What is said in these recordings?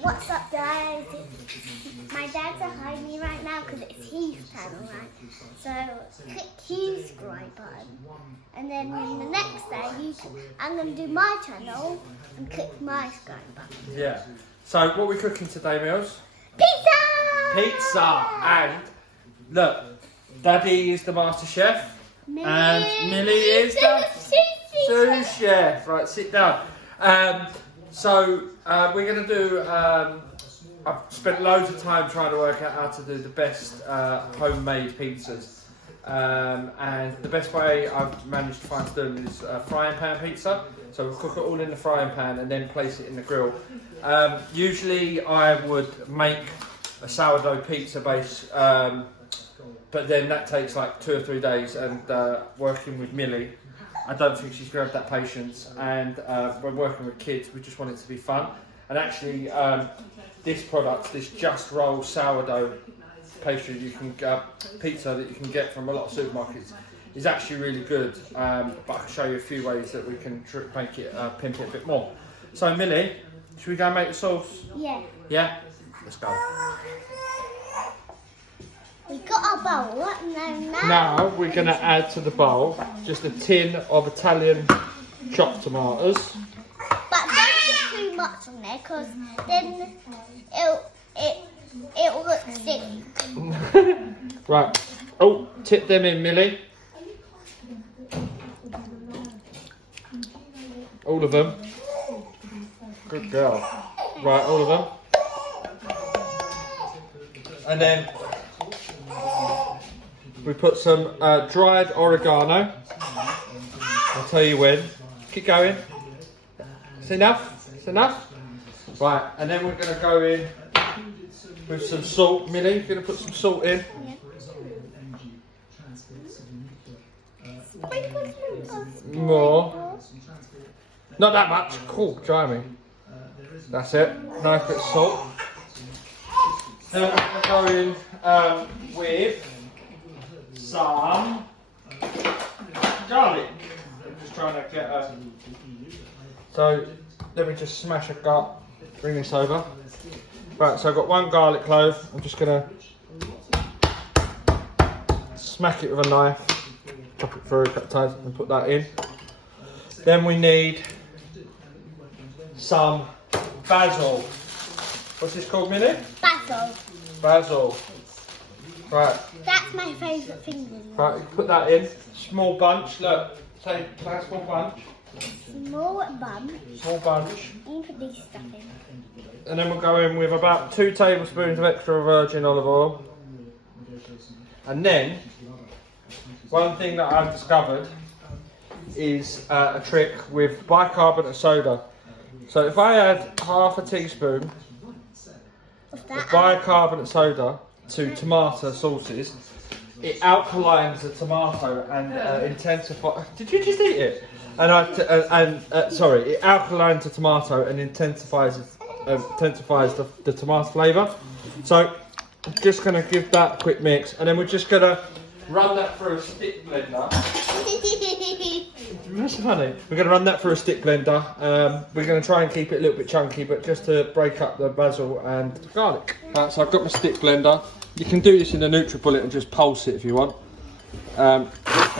What's up, guys? My dad's behind me right now because it's his channel, right? So click his subscribe button, and then in the next day, I'm going to do my channel and click my subscribe button. Yeah. So what are we cooking today, Mills? Pizza! Pizza! And look, Daddy is the master chef, and Millie is the sous chef. Right, sit down. We're going to do, I've spent loads of time trying to work out how to do the best homemade pizzas. And the best way I've managed to find to do it is frying pan pizza. So we'll cook it all in the frying pan and then place it in the grill. Usually I would make a sourdough pizza base, but then that takes like 2 or 3 days, and working with Millie, I don't think she's going to have that patience, and when working with kids, we just want it to be fun. And actually, this product, this Just Roll sourdough pastry pizza that you can get from a lot of supermarkets, is actually really good. But I can show you a few ways that we can make it, pimp it a bit more. So Millie, should we go and make the sauce? Yeah. Yeah? Let's go. We've got our bowl, and then Now we're going to add to the bowl just a tin of Italian chopped tomatoes. But don't put too much on there, because then it'll look silly. Right. Oh, tip them in, Millie. All of them. Good girl. Right, all of them. And then we put some dried oregano. I'll tell you when. Keep going. It's enough? It's enough? Right, and then we're going to go in with some salt. Millie, you're going to put some salt in. More. Not that much. Cool, try me. That's it. Nice bit of salt. Then we're going to go in with some garlic. I'm just trying to get a... So, let me just smash a garlic. Bring this over. Right, so I've got 1 garlic clove. I'm just going to smack it with a knife. Chop it through a couple of times and put that in. Then we need some basil. What's this called, Millie? Basil. Basil. Right. That's my favourite thing. Right, you put that in. Small bunch. Look, say small bunch. Small bunch. Small bunch. You put this stuff in. And then we'll go in with about 2 tablespoons of extra virgin olive oil. And then, one thing that I've discovered is a trick with bicarbonate soda. So if I add half a teaspoon of bicarbonate soda to tomato sauces, it alkalines the tomato and intensifies. Did you just eat it? Sorry, it alkalines the tomato and intensifies the tomato flavour. So I'm just going to give that a quick mix, and then we're just going to run that through a stick blender. That's funny. We're going to run that through a stick blender. We're going to try and keep it a little bit chunky, but just to break up the basil and the garlic. Right, so I've got my stick blender. You can do this in a NutriBullet and just pulse it if you want. I'm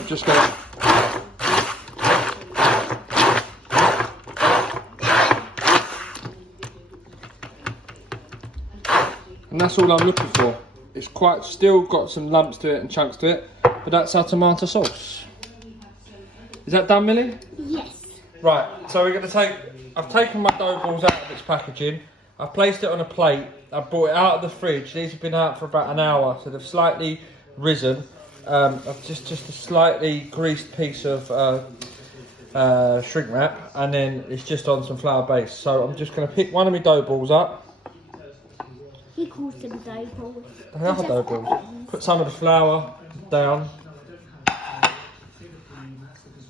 just going to... And that's all I'm looking for. It's quite still got some lumps to it and chunks to it, but that's our tomato sauce. Is that done, Millie? Yes. Right, so we're going to take... I've taken my dough balls out of its packaging. I've placed it on a plate. I've brought it out of the fridge. These have been out for about an hour, so they've slightly risen. I've just a slightly greased piece of shrink wrap, and then it's just on some flour base. So I'm just going to pick one of my dough balls up. He calls them dough balls. They are dough balls. Put some of the flour down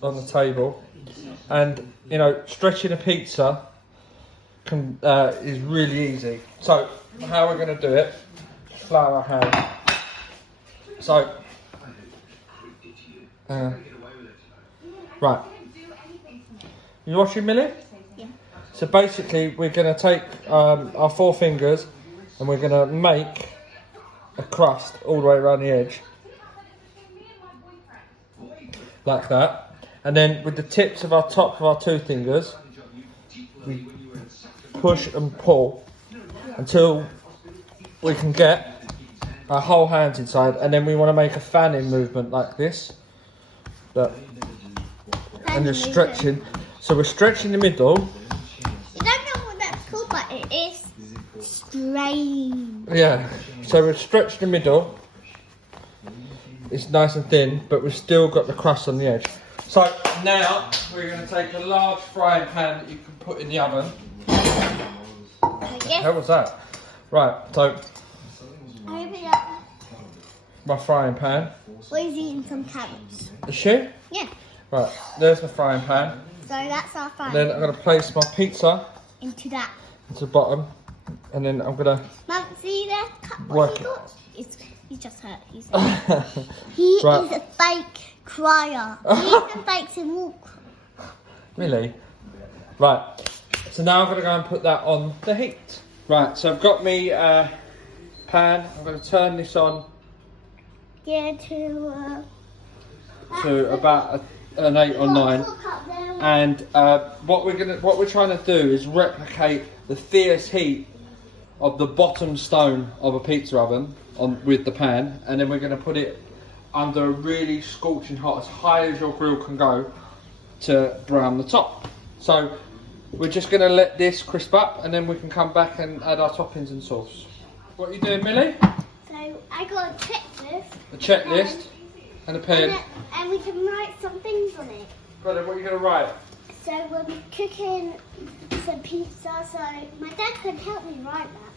on the table, and you know, stretching a pizza is really easy. So how we're going to do it? Flour our hand. So right, you watching, Millie? Yeah. So So basically, we're going to take our 4 fingers and we're going to make a crust all the way around the edge. Like that. And then with the tips of our top of our 2 fingers, we push and pull until we can get our whole hands inside. And then we want to make a fanning movement like this. And just stretching. So we're stretching the middle. You don't know what that's called, but it is strange. Yeah. So we've stretched the middle. It's nice and thin, but we've still got the crust on the edge. So now we're going to take a large frying pan that you can put in the oven. How was that? Right, so Open it up. my frying pan. We're eating some carrots. Is she? Yeah. Right, there's the frying pan. So that's our frying. Then I'm going to place my pizza Into that. into the bottom. And then I'm going to Mum, see there? Work it. He's just hurt. He Right. is a fake crier. He even fakes in walk. Really? Right, so now I'm going to go and put that on the heat. Right, so I've got me pan. I'm going to turn this on Yeah, to about an 8 or 9. And what we're trying to do is replicate the fierce heat of the bottom stone of a pizza oven with the pan, and then we're going to put it under a really scorching hot, as high as your grill can go, to brown the top. So we're just going to let this crisp up, and then we can come back and add our toppings and sauce. What are you doing, Millie? So I got a checklist. A checklist and a pen. And we can write some things on it. Brother, what are you going to write? So we're cooking some pizza, so my dad could help me write that.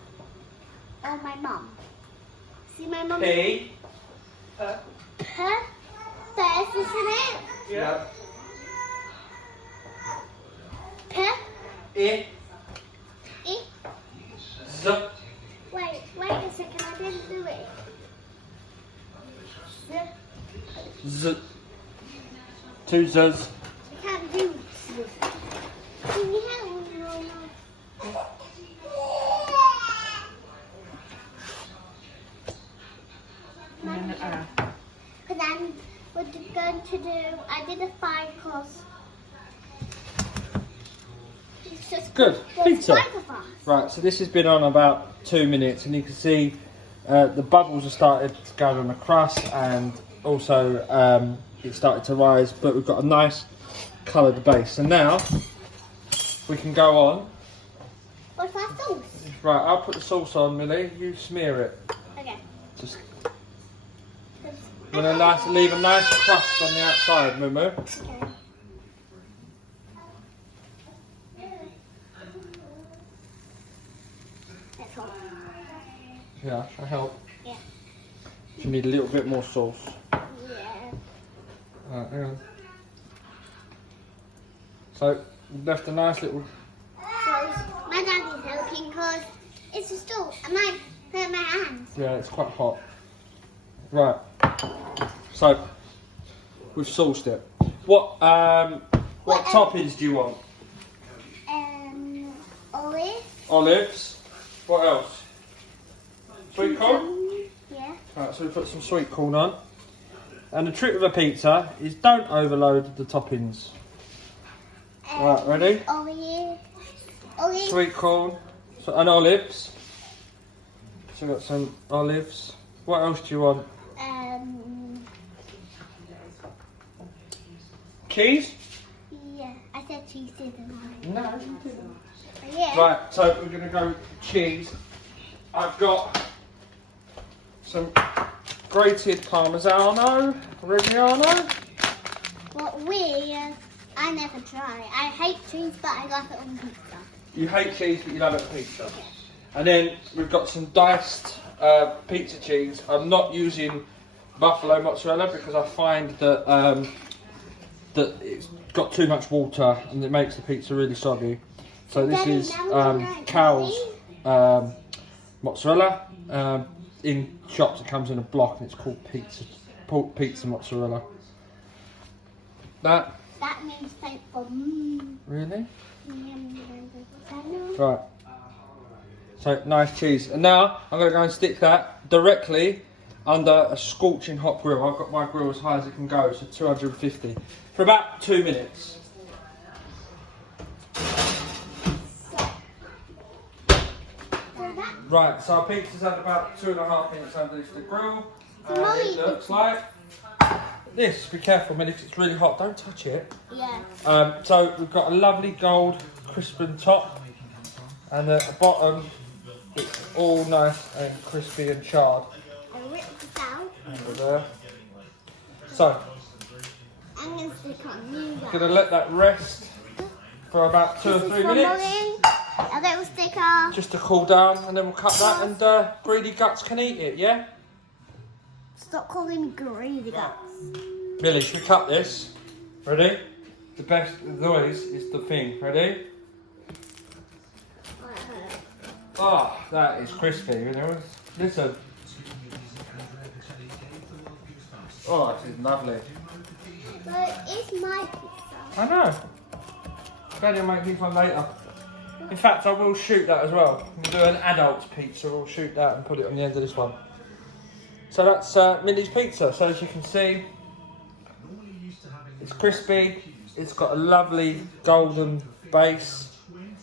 Or my mum. See my mum? P. Her first, isn't it? Yeah. P. I. I. Z. Wait a second, I didn't do it. Z. 2 Z's. I can't do it. Can you help me, Mama? Because I'm going to do, I did a 5-course. It's just Good. there's Pizza. 5 of us. Right, so this has been on about 2 minutes, and you can see the bubbles have started to go on the crust, and also it started to rise, but we've got a nice coloured base. And now we can go on. What's our sauce? Right, I'll put the sauce on, Millie. You smear it. Okay. Just leave a nice crust on the outside, Moo Moo. Okay. That's all. Yeah, I help. Yeah. You need a little bit more sauce. Yeah. Right, hang on. So, we've left a nice little. So my dad is helping because it's a stool and I hurt my hands. Yeah, it's quite hot. Right. So, we've sauced it. What toppings do you want? Olive. Olives. What else? Sweet corn? Yeah. Right, so we put some sweet corn on. And the trick with a pizza is don't overload the toppings. Right, ready? Olive. Sweet corn and olives. So we've got some olives. What else do you want? Cheese? Yeah, I said cheese, didn't I? No, you didn't. Yeah. Right, so we're going to go cheese. I've got some grated Parmigiano Reggiano. What I never try. I hate cheese, but I love it on pizza. You hate cheese, but you love it on pizza. And then we've got some diced pizza cheese. I'm not using buffalo mozzarella because I find that that it's got too much water and it makes the pizza really soggy. So this is cow's mozzarella. In shops it comes in a block and it's called pizza mozzarella. That means thank for me. really? Right. So nice cheese. And now I'm going to go and stick that directly under a scorching hot grill. I've got my grill as high as it can go, so 250 for about 2 minutes. Right, so our pizza's had about 2.5 minutes underneath the grill. And it looks like this. Be careful, Millie, 'cause it's really hot. Don't touch it. Yeah. So we've got a lovely gold crispened top, and at the bottom it's all nice and crispy and charred. I ripped it out. Over there. So I'm going to stick on you guys. gonna let that rest for about 2 or 3 minutes, A little sticker. just to cool down, and then we'll cut that, and greedy guts can eat it. Yeah, Stop calling me greedy guts. Millie, should we cut this? Ready? The best noise is the thing. Ready? Oh, that is crispy. You know, listen. Oh, this is lovely. But it's my pizza. I know. Glad you'll make me one later. In fact, I will shoot that as well. We'll do an adult's pizza. We'll shoot that and put it on the end of this one. So that's Millie's pizza. So as you can see, it's crispy. It's got a lovely golden base.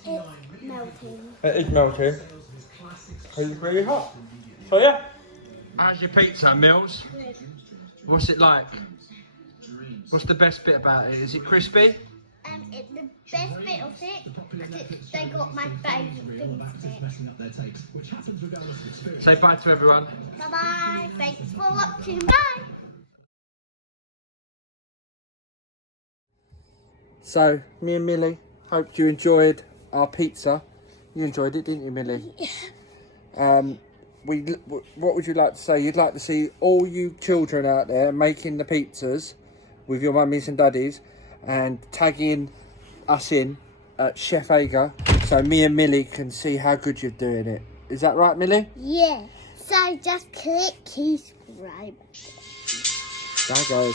It's melting. It is melting. It's really hot. So yeah. How's your pizza, Mills? Good. What's it like? What's the best bit about it? Is it crispy? The best bit of it is they got my favourite thing in it. Say bye to everyone. Bye bye. Thanks for watching. Bye. So, me and Millie, hope you enjoyed our pizza. You enjoyed it, didn't you, Millie? What would you like to say? You'd like to see all you children out there making the pizzas with your mummies and daddies and tagging us in at Chef Ager so me and Millie can see how good you're doing it. Is that right, Millie? Yeah. So just click subscribe. Bye, guys.